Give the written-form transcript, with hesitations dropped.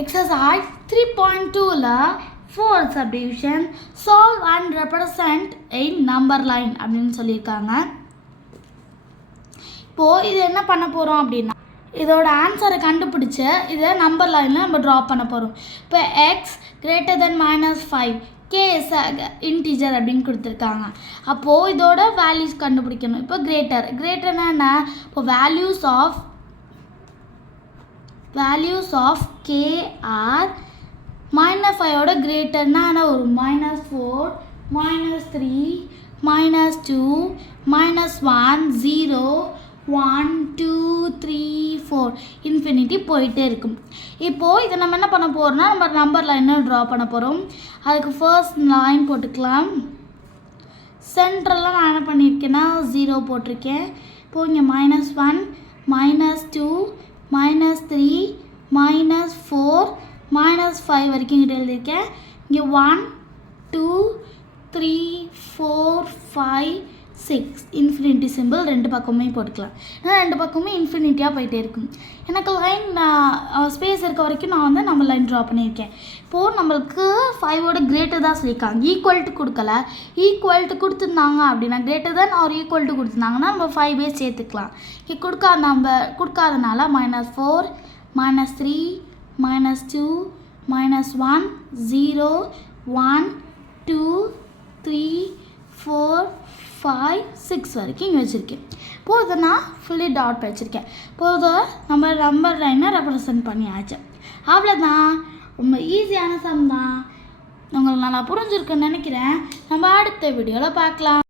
Exercise 3.2ல 4 subdivision solve and represent a number line அப்படின்னு சொல்லியிருக்காங்க. இப்போது இது என்ன பண்ண போகிறோம் அப்படின்னா இதோட ஆன்சரை கண்டுபிடிச்சு இதை நம்பர் லைனில் நம்ம ட்ரா பண்ண போகிறோம். இப்போ X greater than -5 k is integer அப்படின்னு கொடுத்துருக்காங்க. அப்போது இதோட வேல்யூஸ் கண்டுபிடிக்கணும். இப்போ கிரேட்டர்னா என்ன? இப்போ values of k are -5ஓட கிரேட்டர்னா என்ன வரும்? -4 -3 -2 -1 0 1 2 3 4 இன்ஃபினிட்டி போயிட்டே இருக்கும். இப்போது இதை நம்ம என்ன பண்ண போகிறோம்னா நம்ம நம்பர் லைனை ட்ரா பண்ண போகிறோம். அதுக்கு ஃபர்ஸ்ட் லைன் போட்டுக்கலாம். சென்ட்ரலில் நான் என்ன பண்ணியிருக்கேன்னா 0 போட்டிருக்கேன். இப்போது இங்கே -1 -2 -3 -4 -5 வரைக்கும் இங்கே எழுதியிருக்கேன். இங்கே 1 2 3 4 5 6 இன்ஃபினிட்டி சிம்பிள் ரெண்டு பக்கமே போட்டுக்கலாம். ஏன்னா ரெண்டு பக்கமே இன்ஃபினிட்டியாக போயிட்டே இருக்கும். எனக்கு லைன் ஸ்பேஸ் இருக்க வரைக்கும் நான் வந்து நம்ம லைன் ட்ரா பண்ணியிருக்கேன். இப்போது நம்மளுக்கு 5ஓட கிரேட்டர் தான் சொல்லியிருக்காங்க. ஈக்குவல்ட்டு கொடுக்கல. ஈக்குவல்ட்டு கொடுத்துருந்தாங்க அப்படின்னா கிரேட்டர் தான் ஆர் ஈக்குவல்ட்டு கொடுத்துருந்தாங்கன்னா நம்ம 5 சேர்த்துக்கலாம். இங்கே கொடுக்காதனால -4 -3 -2 -1 0 1 2 3 4 5 6 வரைக்கும் இங்கே வச்சுருக்கேன். இப்போது இதை நான் ஃபுல்லி டாட் வச்சுருக்கேன். இப்போது நம்ம நம்பர் லைனை ரெப்ரசன்ட் பண்ணியாச்சு. அவ்வளோதான். ரொம்ப ஈஸியான சம் தான். உங்களுக்கு நல்லா புரிஞ்சிருக்குன்னு நினைக்கிறேன். நம்ம அடுத்த வீடியோவில் பார்க்கலாம்.